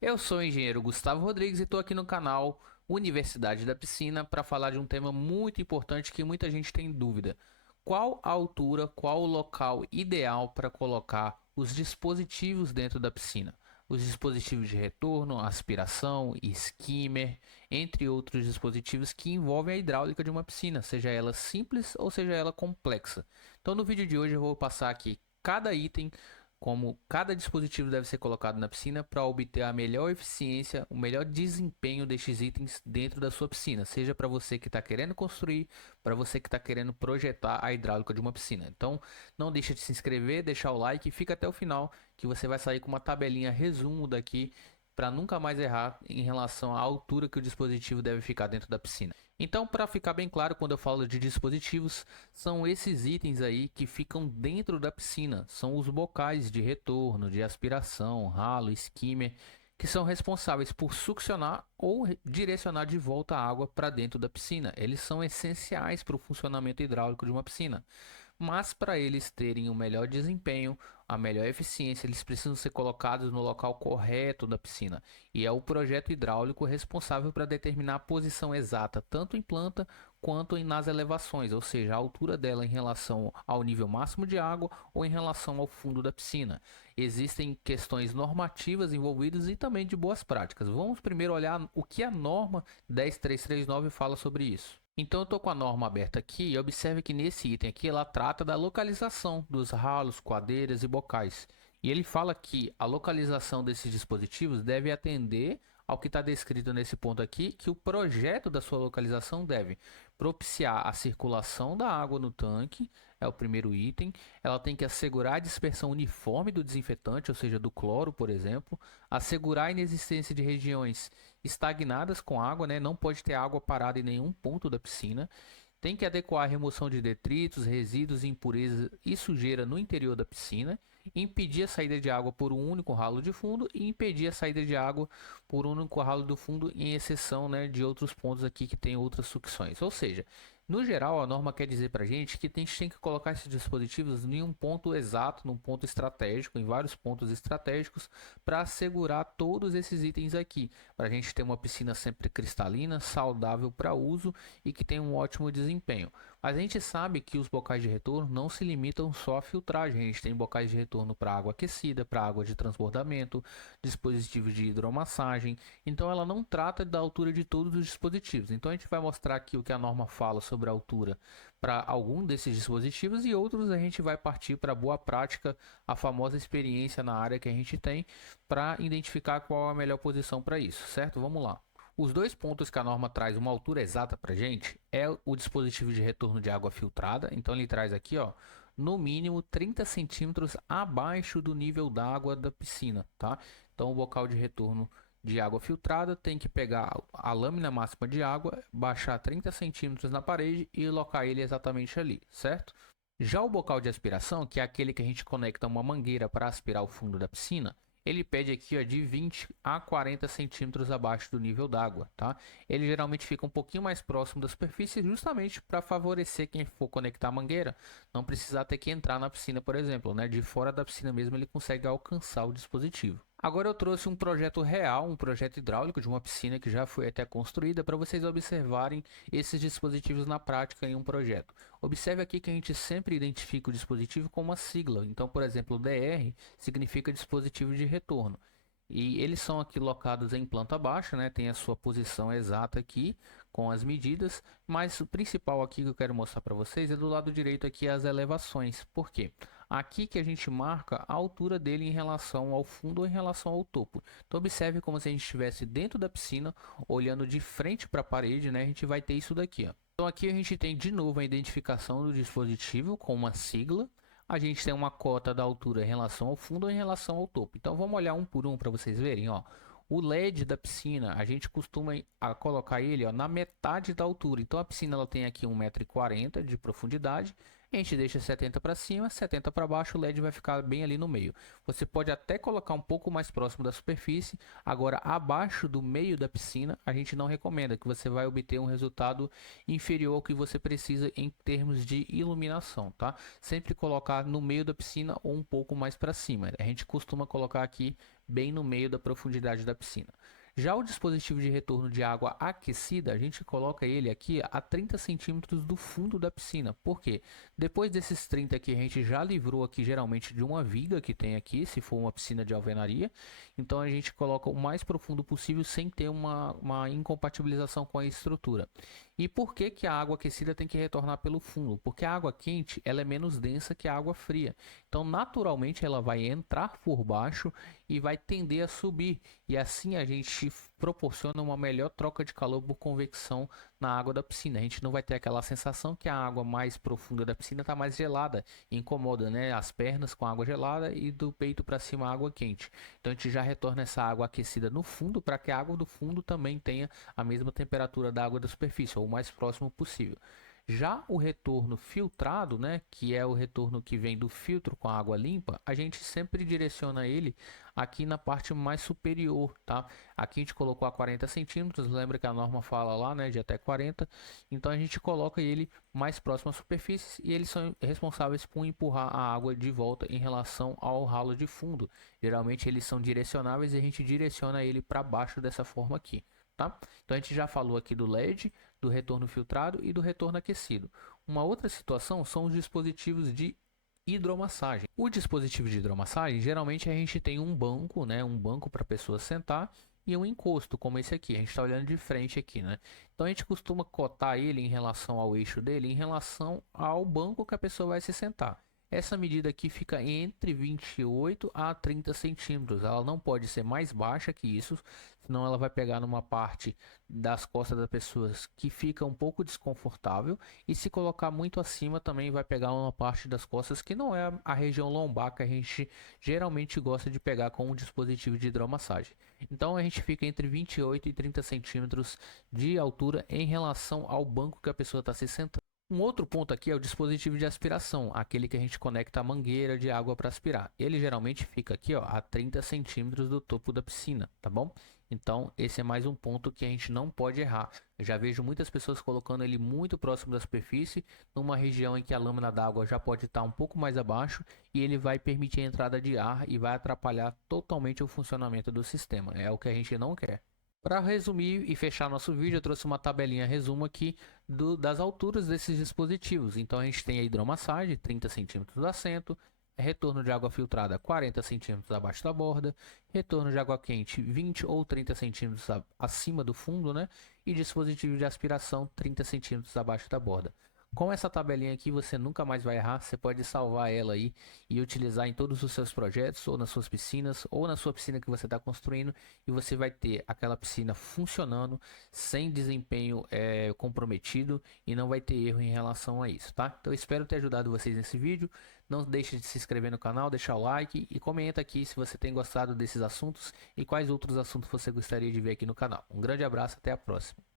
Eu sou o engenheiro Gustavo Rodrigues e estou aqui no canal Universidade da Piscina para falar de um tema muito importante que muita gente tem dúvida. Qual a altura, qual o local ideal para colocar os dispositivos dentro da piscina? Os dispositivos de retorno, aspiração, skimmer, entre outros dispositivos que envolvem a hidráulica de uma piscina, seja ela simples ou seja ela complexa. Então, no vídeo de hoje eu vou passar aqui cada item, como cada dispositivo deve ser colocado na piscina para obter a melhor eficiência, o melhor desempenho destes itens dentro da sua piscina, seja para você que está querendo construir, para você que está querendo projetar a hidráulica de uma piscina. Então, não deixa de se inscrever, deixar o like e fica até o final que você vai sair com uma tabelinha resumo daqui para nunca mais errar em relação à altura que o dispositivo deve ficar dentro da piscina. Então, para ficar bem claro, quando eu falo de dispositivos, são esses itens aí que ficam dentro da piscina. São os bocais de retorno, de aspiração, ralo, skimmer, que são responsáveis por succionar ou direcionar de volta a água para dentro da piscina. Eles são essenciais para o funcionamento hidráulico de uma piscina. Mas para eles terem o melhor desempenho, a melhor eficiência, eles precisam ser colocados no local correto da piscina. E é o projeto hidráulico responsável para determinar a posição exata, tanto em planta quanto nas elevações, ou seja, a altura dela em relação ao nível máximo de água ou em relação ao fundo da piscina. Existem questões normativas envolvidas e também de boas práticas. Vamos primeiro olhar o que a norma 10339 fala sobre isso. Então eu estou com a norma aberta aqui e observe que nesse item aqui ela trata da localização dos ralos, coadeiras e bocais. E ele fala que a localização desses dispositivos deve atender ao que está descrito nesse ponto aqui, que o projeto da sua localização deve propiciar a circulação da água no tanque, é o primeiro item. Ela tem que assegurar a dispersão uniforme do desinfetante, ou seja, do cloro, por exemplo, assegurar a inexistência de regiões estagnadas com água, né? Não pode ter água parada em nenhum ponto da piscina. Tem que adequar a remoção de detritos, resíduos, impurezas e sujeira no interior da piscina, impedir a saída de água por um único ralo de fundo e impedir a saída de água por um único ralo do fundo, em exceção, né, de outros pontos aqui que tem outras sucções. Ou seja, no geral, a norma quer dizer para a gente que a gente tem que colocar esses dispositivos em um ponto exato, num ponto estratégico, em vários pontos estratégicos, para assegurar todos esses itens aqui, para a gente ter uma piscina sempre cristalina, saudável para uso e que tenha um ótimo desempenho. Mas a gente sabe que os bocais de retorno não se limitam só à filtragem, a gente tem bocais de retorno para água aquecida, para água de transbordamento, dispositivos de hidromassagem, então ela não trata da altura de todos os dispositivos. Então a gente vai mostrar aqui o que a norma fala sobre a altura para algum desses dispositivos e outros a gente vai partir para a boa prática, a famosa experiência na área que a gente tem para identificar qual é a melhor posição para isso, certo? Vamos lá. Os dois pontos que a norma traz uma altura exata para a gente é o dispositivo de retorno de água filtrada. Então ele traz aqui, ó, no mínimo 30 centímetros abaixo do nível da água da piscina, tá? Então o bocal de retorno de água filtrada tem que pegar a lâmina máxima de água, baixar 30 centímetros na parede e colocar ele exatamente ali, certo? Já o bocal de aspiração, que é aquele que a gente conecta uma mangueira para aspirar o fundo da piscina, ele pede aqui ó, de 20 a 40 centímetros abaixo do nível d'água, tá? Ele geralmente fica um pouquinho mais próximo da superfície, justamente para favorecer quem for conectar a mangueira, não precisar ter que entrar na piscina, por exemplo, né? De fora da piscina mesmo ele consegue alcançar o dispositivo. Agora eu trouxe um projeto real, um projeto hidráulico de uma piscina que já foi até construída para vocês observarem esses dispositivos na prática em um projeto. Observe aqui que a gente sempre identifica o dispositivo com uma sigla. Então, por exemplo, DR significa dispositivo de retorno. E eles são aqui locados em planta baixa, né? Tem a sua posição exata aqui com as medidas, mas o principal aqui que eu quero mostrar para vocês é do lado direito aqui as elevações. Por quê? Aqui que a gente marca a altura dele em relação ao fundo ou em relação ao topo. Então observe como se a gente estivesse dentro da piscina, olhando de frente para a parede, né? A gente vai ter isso daqui, ó. Então aqui a gente tem de novo a identificação do dispositivo com uma sigla. A gente tem uma cota da altura em relação ao fundo ou em relação ao topo. Então vamos olhar um por um para vocês verem, ó. O LED da piscina, a gente costuma colocar ele ó, na metade da altura. Então a piscina ela tem aqui 1,40 m de profundidade. A gente deixa 70 para cima, 70 para baixo, o LED vai ficar bem ali no meio. Você pode até colocar um pouco mais próximo da superfície, agora abaixo do meio da piscina, a gente não recomenda, que você vai obter um resultado inferior ao que você precisa em termos de iluminação, tá? Sempre colocar no meio da piscina ou um pouco mais para cima. A gente costuma colocar aqui bem no meio da profundidade da piscina. Já o dispositivo de retorno de água aquecida, a gente coloca ele aqui a 30 centímetros do fundo da piscina. Por quê? Depois desses 30 aqui, a gente já livrou aqui geralmente de uma viga que tem aqui, se for uma piscina de alvenaria. Então a gente coloca o mais profundo possível sem ter uma incompatibilização com a estrutura. E por que que a água aquecida tem que retornar pelo fundo? Porque a água quente ela é menos densa que a água fria. Então naturalmente ela vai entrar por baixo e vai tender a subir. E assim a gente proporciona uma melhor troca de calor por convecção na água da piscina. A gente não vai ter aquela sensação que a água mais profunda da piscina está mais gelada, incomoda, né, as pernas com água gelada e do peito para cima água quente. Então a gente já retorna essa água aquecida no fundo para que a água do fundo também tenha a mesma temperatura da água da superfície, ou o mais próximo possível. Já o retorno filtrado, né, que é o retorno que vem do filtro com a água limpa, a gente sempre direciona ele aqui na parte mais superior, tá? Aqui a gente colocou a 40 centímetros, lembra que a norma fala lá, né, de até 40, então a gente coloca ele mais próximo à superfície e eles são responsáveis por empurrar a água de volta em relação ao ralo de fundo. Geralmente eles são direcionáveis e a gente direciona ele para baixo dessa forma aqui. Tá? Então a gente já falou aqui do LED, do retorno filtrado e do retorno aquecido. Uma outra situação são os dispositivos de hidromassagem. O dispositivo de hidromassagem, geralmente a gente tem um banco, né, um banco para a pessoa sentar e um encosto, como esse aqui. A gente está olhando de frente aqui, né? Então a gente costuma cotar ele em relação ao eixo dele, em relação ao banco que a pessoa vai se sentar. Essa medida aqui fica entre 28 a 30 centímetros. Ela não pode ser mais baixa que isso, senão ela vai pegar numa parte das costas das pessoas que fica um pouco desconfortável. E se colocar muito acima, também vai pegar uma parte das costas que não é a região lombar que a gente geralmente gosta de pegar com um dispositivo de hidromassagem. Então a gente fica entre 28 e 30 centímetros de altura em relação ao banco que a pessoa está se sentando. Um outro ponto aqui é o dispositivo de aspiração, aquele que a gente conecta a mangueira de água para aspirar. Ele geralmente fica aqui, ó, a 30 centímetros do topo da piscina, tá bom? Então, esse é mais um ponto que a gente não pode errar. Eu já vejo muitas pessoas colocando ele muito próximo da superfície, numa região em que a lâmina d'água já pode estar um pouco mais abaixo, e ele vai permitir a entrada de ar e vai atrapalhar totalmente o funcionamento do sistema. É o que a gente não quer. Para resumir e fechar nosso vídeo, eu trouxe uma tabelinha resumo aqui das alturas desses dispositivos. Então a gente tem a hidromassagem, 30 centímetros do assento, retorno de água filtrada 40 centímetros abaixo da borda, retorno de água quente 20 ou 30 centímetros acima do fundo, né? E dispositivo de aspiração 30 centímetros abaixo da borda. Com essa tabelinha aqui você nunca mais vai errar, você pode salvar ela aí e utilizar em todos os seus projetos, ou nas suas piscinas, ou na sua piscina que você está construindo, e você vai ter aquela piscina funcionando, sem desempenho comprometido, e não vai ter erro em relação a isso, tá? Então eu espero ter ajudado vocês nesse vídeo, não deixe de se inscrever no canal, deixar o like e comenta aqui se você tem gostado desses assuntos e quais outros assuntos você gostaria de ver aqui no canal. Um grande abraço, até a próxima.